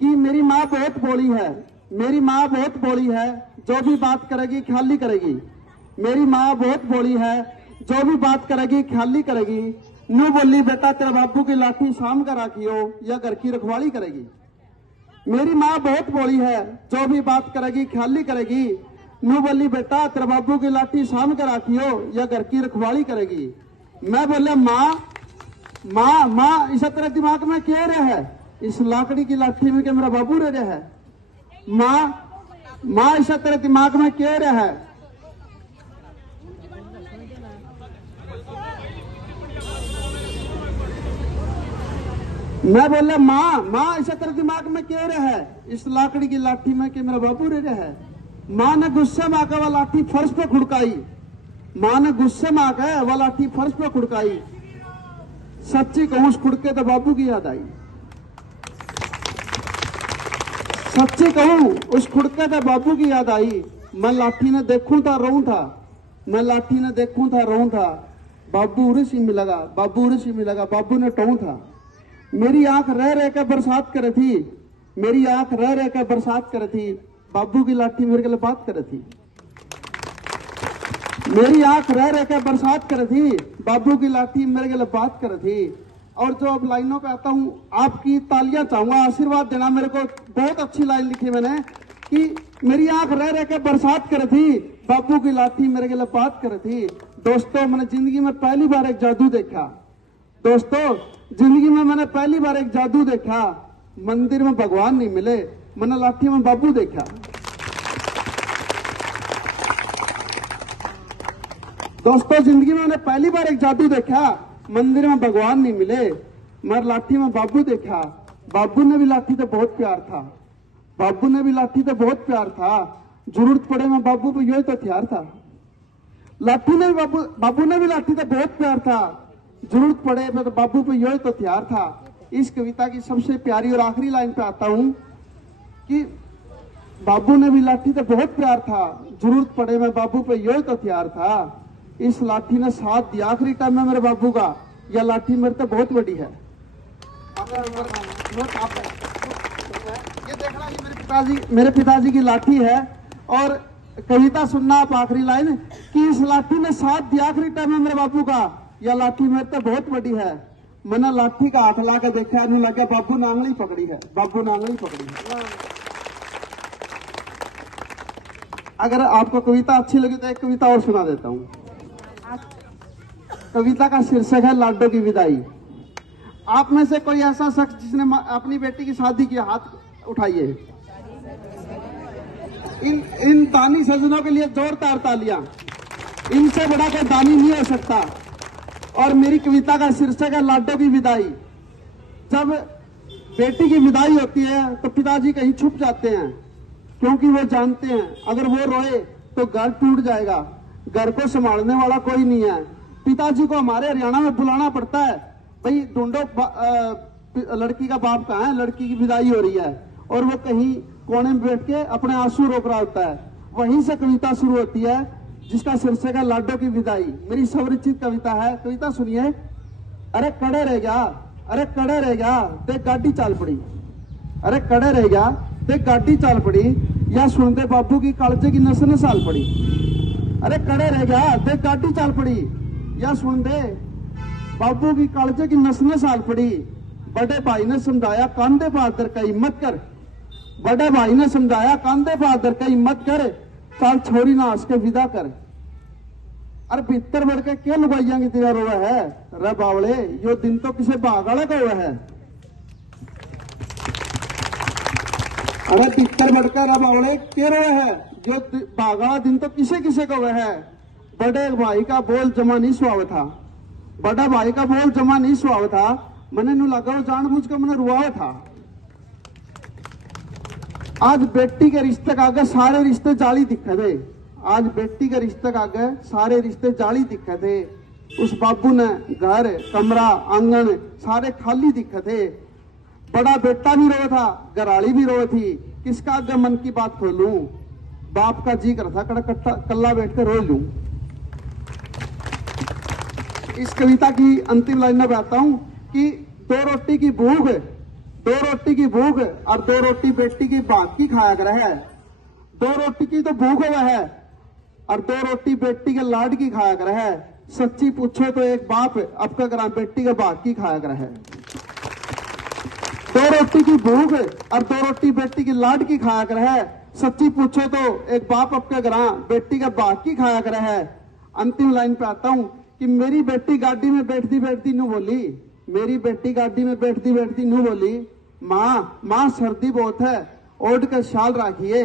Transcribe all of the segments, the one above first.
कि मेरी माँ बहुत भोली है, मेरी माँ बहुत भोली है, जो भी बात करेगी ख्याली करेगी। मेरी माँ बहुत भोली है, जो भी बात करेगी ख्याली करेगी। नू बोली बेटा तेरे बाबू की लाठी शाम का राखियो या घर की रखवाली करेगी। मेरी माँ बहुत भोली है, जो भी बात करेगी ख्याली करेगी। नू बोली बेटा तेरे बाबू की लाठी शाम का राखियो या घर की रखवाली करेगी। मैं बोले माँ माँ माँ इस तेरे दिमाग में क्या रहा है, इस लाकड़ी की लाठी में क्या मेरा बाबू रह रहा है। माँ इस तेरे दिमाग में क्या रहा है। मैं बोले माँ इस तेरे दिमाग में क्या रहा है, इस लाकड़ी की लाठी में क्या मेरा बाबू रह रहा है। माँ ने गुस्से में आकर वह लाठी फर्श पे खुड़काई। माँ ने गुस्से में आकर वह लाठी फर्श पे खुड़काई। सच्ची कहूं उस खुड़के तो बाबू की याद आई। सच्ची कहूं उस खुड़के तो बाबू की याद आई। मैं लाठी ने देखूं था रोऊं था, मैं लाठी ने देखूं था रोऊं था। बाबू उर्सी में लगा, बाबू उर्सी में लगा, बाबू ने टों था। मेरी आंख रह रह कर बरसात करे थी, मेरी आंख रह रह कर बरसात करे थी। बाबू की लाठी मेरे के लिए बात करे थी। मेरी आंख रह रह कर बरसात करे थी, बाबू की लाठी मेरे के लिए बात करे थी। और जो अब लाइनों पे आता हूं, आपकी तालियां चाहूंगा, आशीर्वाद देना। मेरे को बहुत अच्छी लाइन लिखी मैंने कि मेरी आंख रह रह कर बरसात करे थी, बाबू की लाठी मेरे के लिए बात करे थी। दोस्तों मैंने जिंदगी में पहली बार एक जादू देखा। दोस्तों जिंदगी में मैंने पहली बार एक जादू देखा। मंदिर में भगवान नहीं मिले, मैंने लाठी में बाबू देखा। दोस्तों जिंदगी में मैंने पहली बार एक जादू देखा। मंदिर में भगवान नहीं मिले, मैं लाठी में बाबू देखा। बाबू ने भी लाठी तो बहुत प्यार था, बाबू ने भी लाठी तो बहुत प्यार था। जरूरत पड़े में बाबू को यही तो हथियार था। लाठी ने भी बाबू ने भी लाठी तो बहुत प्यार था। जरूरत पड़े तो बाबू पे यही तो हथियार था। इस कविता की सबसे प्यारी और आखिरी लाइन पे आता हूं कि बाबू ने भी लाठी तो बहुत प्यार था, जरूरत पड़े में बाबू पे यही तो हथियार था। इस लाठी ने साथ दिया आखिरी टाइम में मेरे बाबू का। यह लाठी मेरे तो बहुत बड़ी है। ये देखना ये मेरे पिताजी की लाठी है। और कविता सुनना आप आखिरी लाइन कि इस लाठी ने साथ दिया आखिरी टाइम में मेरे बाबू का। यह लाठी मेरे तो बहुत बड़ी है। मैंने लाठी का हाथ ला के देखा, नहीं लगा बाबू नांगली पकड़ी है, बाबू नांगली पकड़ी है। अगर आपको कविता अच्छी लगी तो एक कविता और सुना देता हूं। कविता का शीर्षक है लाडो की विदाई। आप में से कोई ऐसा शख्स जिसने अपनी बेटी की शादी की, हाथ उठाइए। इन दानी सज्जनों के लिए जोरदार तालियां। इनसे बड़ा कोई दानी नहीं हो सकता। और मेरी कविता का शीर्षक है लाडो की विदाई। जब बेटी की विदाई होती है तो पिताजी कहीं छुप जाते हैं, क्योंकि वो जानते हैं अगर वो रोए तो घर टूट जाएगा, घर को संभालने वाला कोई नहीं है। पिताजी को हमारे हरियाणा में बुलाना पड़ता है, भाई ढूंढो लड़की का बाप कहाँ है, लड़की की विदाई हो रही है। और वो कहीं कोने में बैठ के अपने आंसू रोक रहा होता है। वहीं से कविता शुरू होती है जिसका शीर्षक है लाडो की विदाई। मेरी स्वरचित कविता है, कविता सुनिए। अरे कड़े रह गया, अरे कड़े रह गया, देख गाड़ी चाल पड़ी। अरे कड़े रह गया, देख गाड़ी चाल पड़ी, या सुनते बाबू की कालजे की नस नसाल पड़ी। अरे कड़े रह गया, देख गाड़ी चाल पड़ी, या सुन दे बाबू की कालजे की नस नसाल पड़ी। बड़े भाई ने समझाया कांधे पर आदर का हिम्मत कर, बड़े भाई ने समझाया कांधे पर आदर का हिम्मत कर, चल छोरी ना हंस के विदा कर। अरे भीतर बढ़ के क्या लुगाइया की तेरा रोवा है, रे बावले यो दिन तो किसी भाग वाले का हुआ है। अरे भीतर बढ़कर रे बावले क्या रोवा है, जो भाग वाला दिन तो किसे किसे का हुआ है। बड़े भाई का बोल जमा नहीं सुहाव था, बड़ा भाई का बोल जमा नहीं सुहाव था। मैंने नू लगा वो जानबूझ कर मैंने रुआ था। आज बेटी के रिश्ते के आगे सारे रिश्ते जाली दिखे थे। आज बेटी के रिश्ते के आगे सारे रिश्ते जाली दिखे थे। उस बाबू ने घर कमरा आंगन सारे खाली दिखे थे। बड़ा बेटा भी रो था, घराली भी रो थी, किसका आगे मन की बात खोलूं। बाप का जी कर था कल्ला बैठ कर रो लूं। इस कविता की अंतिम लाइन में बताता हूं कि दो रोटी की भूख दो रोटी की भूख और दो रोटी बेटी की बात की खाया कर है। दो रोटी की तो भूख हुआ है और दो रोटी बेटी के लाड की खाया कर है। सच्ची पूछो तो एक बाप आपका ग्राम बेटी के बाग की खाया कर है। दो रोटी की भूख और दो रोटी बेटी की लाड की खाया कर है। सच्ची पूछो तो एक बाप आपके ग्राम बेटी के बाग की खाया कर है। अंतिम लाइन पे आता हूं कि मेरी बेटी गाड़ी में बैठती बैठती नू बोली, मेरी बेटी गाड़ी में बैठती बैठती नू बोली, माँ सर्दी बहुत है ओढ़ के शाल राखिए,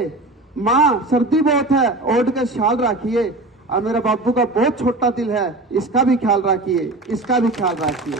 माँ सर्दी बहुत है ओढ़ के शाल राखिए, और मेरा बाबू का बहुत छोटा दिल है, इसका भी ख्याल रखिए, इसका भी ख्याल रखिए।